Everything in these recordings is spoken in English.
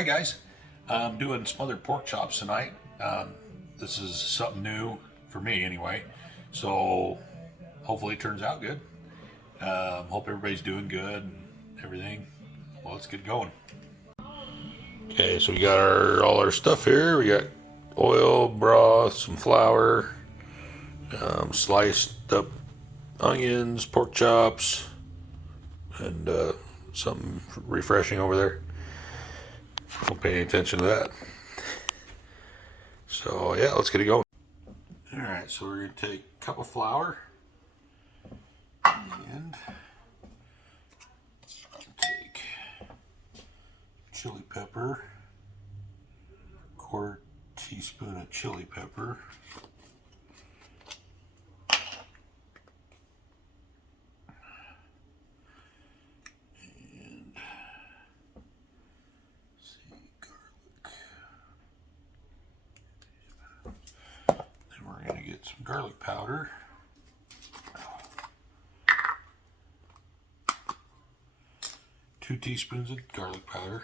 Hi guys, I'm doing smothered pork chops tonight. This is something new for me anyway, so hopefully it turns out good. Hope everybody's doing good and everything. Well, let's get going. Okay, so we got all our stuff here. We got oil, broth, some flour, sliced up onions, pork chops, and something refreshing over there. Don't pay any attention to that. So yeah, let's get it going. Alright, so we're going to take a cup of flour and take chili pepper, quarter teaspoon of chili pepper, and garlic. Then we're going to get some garlic powder. 2 teaspoons of garlic powder.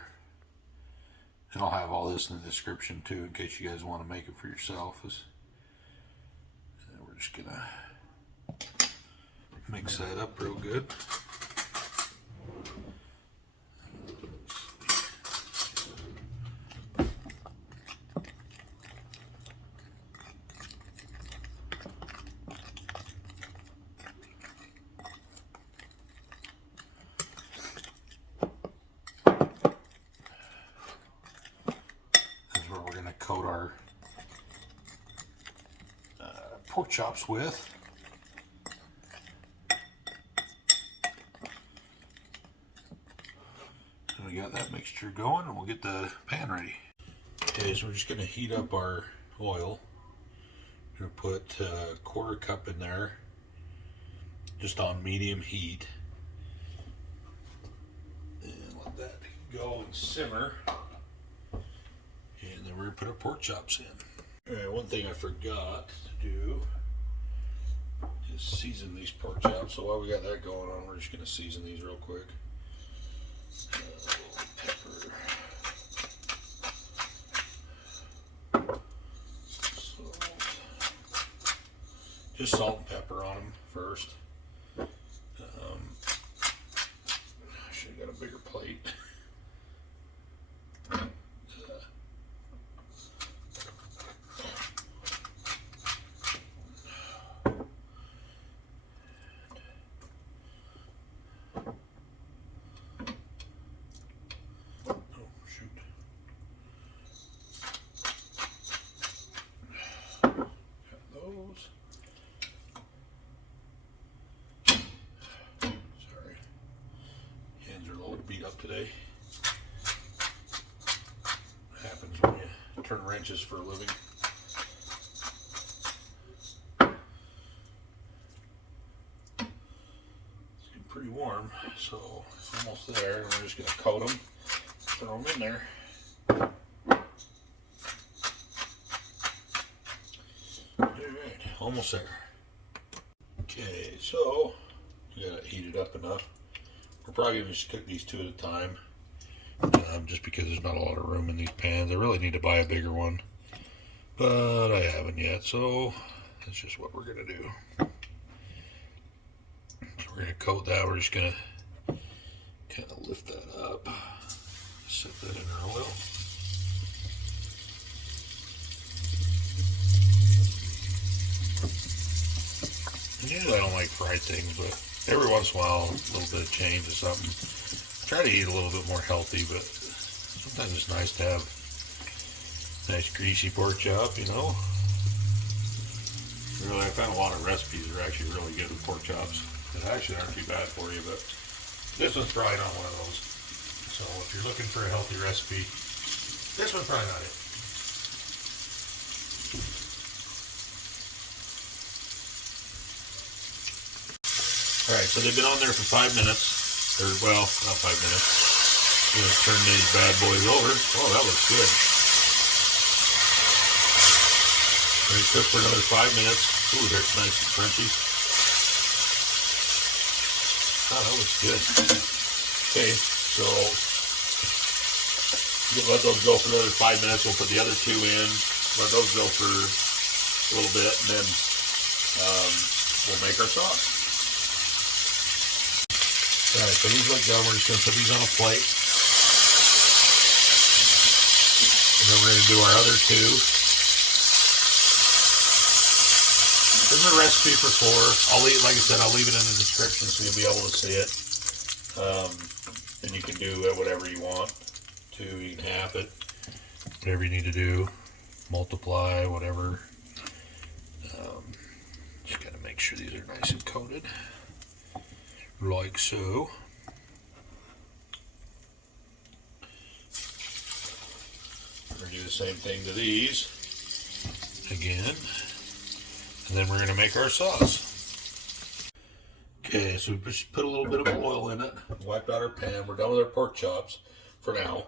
And I'll have all this in the description too, in case you guys want to make it for yourself. And we're just gonna mix that up real good. Coat our pork chops with. And we got that mixture going, and we'll get the pan ready. Okay, so we're just going to heat up our oil. We're going to put a quarter cup in there, just on medium heat, and let that go and simmer. And then we're going to put our pork chops in. Alright, one thing I forgot to do is season these pork chops. So while we got that going on, we're just going to season these real quick. Pepper. Salt. Just salt and pepper on them first. I should have got a bigger plate. Beat up today. What happens when you turn wrenches for a living. It's getting pretty warm, so it's almost there. We're just going to coat them, throw them in there. Alright, almost there. Okay, so we got it heated up enough. We're probably going to just cook these 2 at a time, just because there's not a lot of room in these pans. I really need to buy a bigger one, but I haven't yet, so that's just what we're going to do. So we're going to coat that. We're just going to kind of lift that up, set that in our oil. And usually I don't like fried things, but every once in a while, a little bit of change or something. Try to eat a little bit more healthy, but sometimes it's nice to have a nice greasy pork chop, you know. Really, I found a lot of recipes that are actually really good with pork chops that actually aren't too bad for you, but this one's probably not one of those. So if you're looking for a healthy recipe, this one's probably not it. Alright, so they've been on there for 5 minutes, or well, not 5 minutes. Let's turn these bad boys over. Oh, that looks good. Let me cook for another 5 minutes. Ooh, they're nice and crunchy. Oh, that looks good. Okay, so Let those go for another 5 minutes. We'll put the other two in, let those go for a little bit, and then we'll make our sauce. All right, so these look done. We're just going to put these on a plate. And then we're going to do our other two. This is a recipe for 4. Like I said, I'll leave it in the description so you'll be able to see it. And you can do whatever you want to. You can half it, whatever you need to do, multiply, whatever. Just got to make sure these are nice and coated, like so. We're going to do the same thing to these again. And then we're going to make our sauce. Okay, so we just put a little bit of oil in it, wiped out our pan. We're done with our pork chops for now.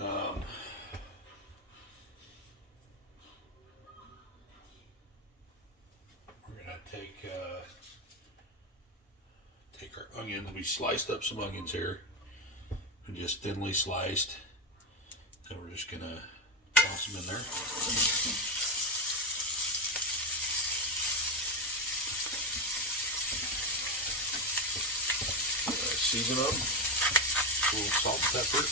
We're going to take our onions. We sliced up some onions here, and just thinly sliced. And we're just going to toss them in there. Season them, a little salt and pepper.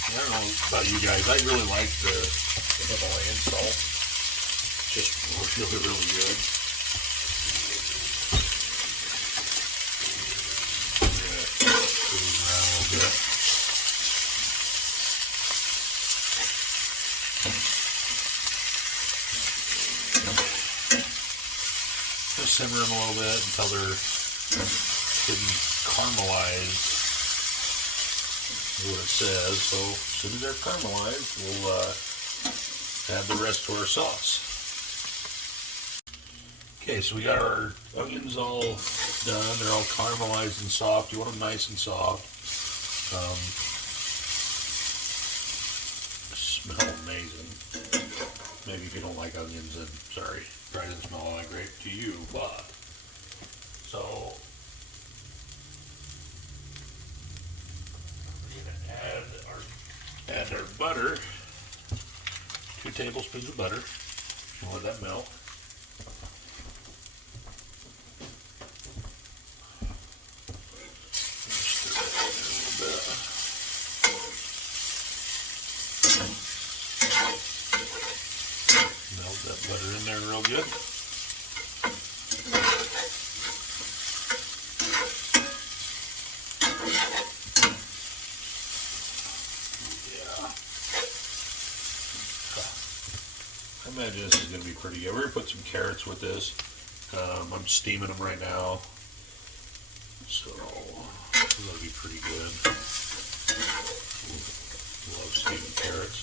I don't know about you guys, I really like the Himalayan salt. Just really, really good. I'm gonna move these around a little bit. Just simmer them a little bit until they're getting caramelized, is what it says. So as soon as they're caramelized, we'll add the rest to our sauce. Okay, so we got our onions all done. They're all caramelized and soft. You want them nice and soft. Smell amazing. Maybe if you don't like onions, then sorry, probably doesn't smell all that great to you, but so we're gonna add our butter, 2 tablespoons of butter. We'll let that melt. Stir that in a little bit. Melt that butter in there real good. Yeah. I imagine this is going to be pretty good. We're going to put some carrots with this. I'm steaming them right now. So, that'll be pretty good. Love steaming carrots.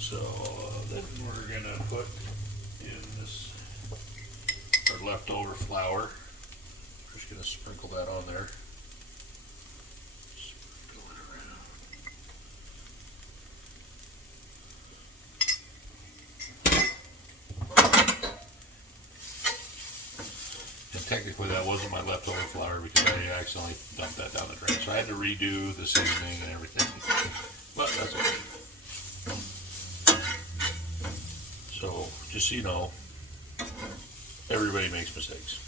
So then we're going to put in this, our leftover flour. We're just going to sprinkle that on there. Sprinkle it around. And technically that wasn't my leftover flour because I accidentally dumped that down the drain. So I had to redo the seasoning and everything. But that's okay. So, just so you know, everybody makes mistakes.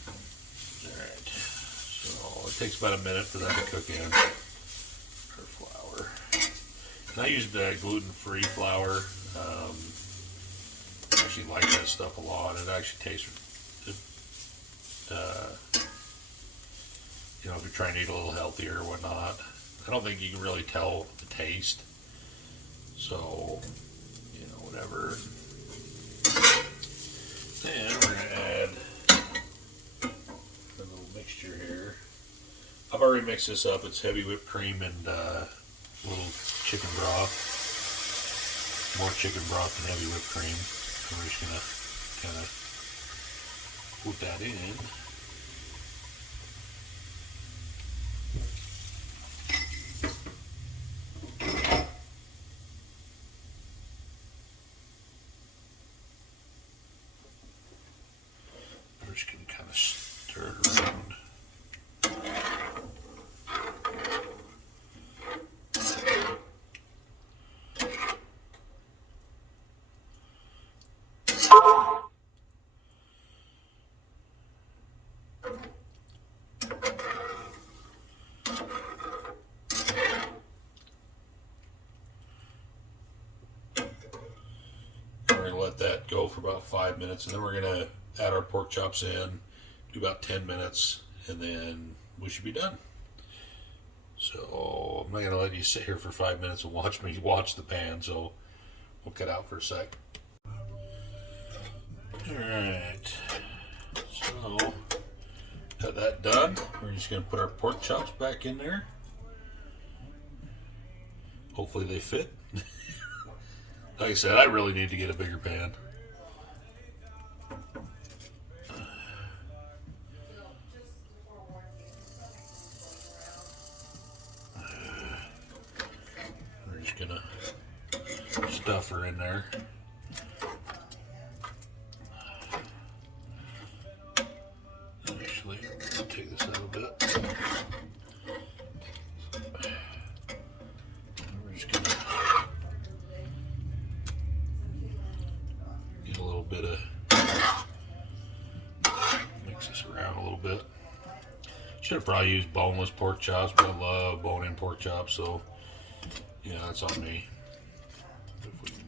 Alright, so it takes about a minute for that to cook in, our flour. And I used gluten-free flour. I actually like that stuff a lot. It actually tastes, you know, if you're trying to eat a little healthier or whatnot. I don't think you can really tell the taste. So, you know, whatever. Then we're going to add a little mixture here. I've already mixed this up. It's heavy whipped cream and a little chicken broth. More chicken broth than heavy whipped cream. So we're just going to kind of put that in. We're just going to kind of stir it around. let that go for about 5 minutes, and then we're gonna add our pork chops in, do about 10 minutes, and then we should be done. So I'm not gonna let you sit here for 5 minutes and watch me watch the pan, so we'll cut out for a sec. Alright, so got that done. We're just gonna put our pork chops back in there. Hopefully they fit. Like I said, I really need to get a bigger pan. We're just gonna stuff her in there. Actually, take this out a bit. We're just gonna get a little bit of, mix this around a little bit. Should have probably used boneless pork chops, but I love bone-in pork chops, so yeah, that's on me. If we can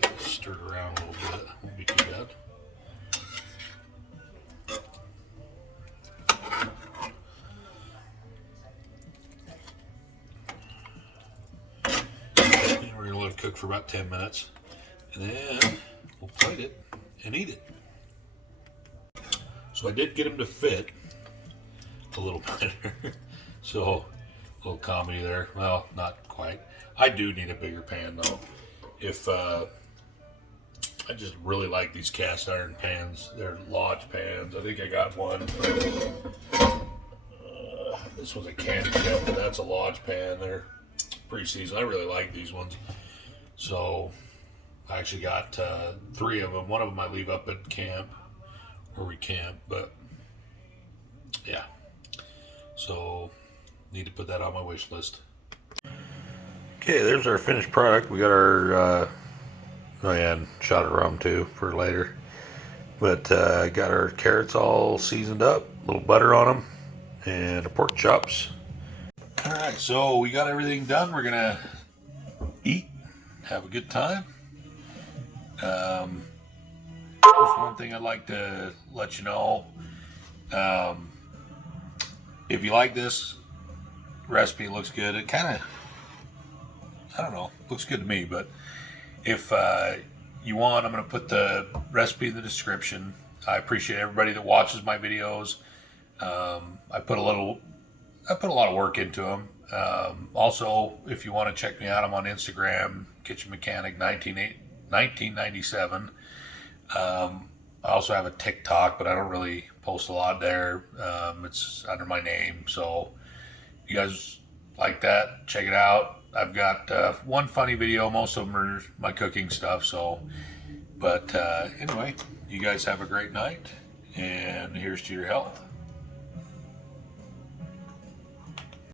get this stirred around a little bit, won't be too bad. And we're gonna let it cook for about 10 minutes, and then we'll plate it and eat it. So I did get them to fit a little better. So a little comedy there. Well, not quite. I do need a bigger pan though. If I just really like these cast iron pans. They're Lodge pans. I think I got one. This one's a can tip, but that's a Lodge pan. They're pre-seasoned. I really like these ones. So I actually got 3 of them. One of them I leave up at camp, where we camp, but yeah. So need to put that on my wish list. Okay, there's our finished product. We got our oh yeah, and shot of rum too for later. But got our carrots all seasoned up, a little butter on them, and the pork chops. All right, so we got everything done. We're gonna eat, have a good time. Just one thing I'd like to let you know. If you like this recipe, it looks good. It kind of, I don't know, looks good to me. But if you want, I'm going to put the recipe in the description. I appreciate everybody that watches my videos. I put a lot of work into them. Also, if you want to check me out, I'm on Instagram, Kitchen Mechanic 1997. I also have a TikTok, but I don't really post a lot there. It's under my name, so if you guys like that, check it out. I've got one funny video. Most of them are my cooking stuff. So, but anyway, you guys have a great night, and here's to your health.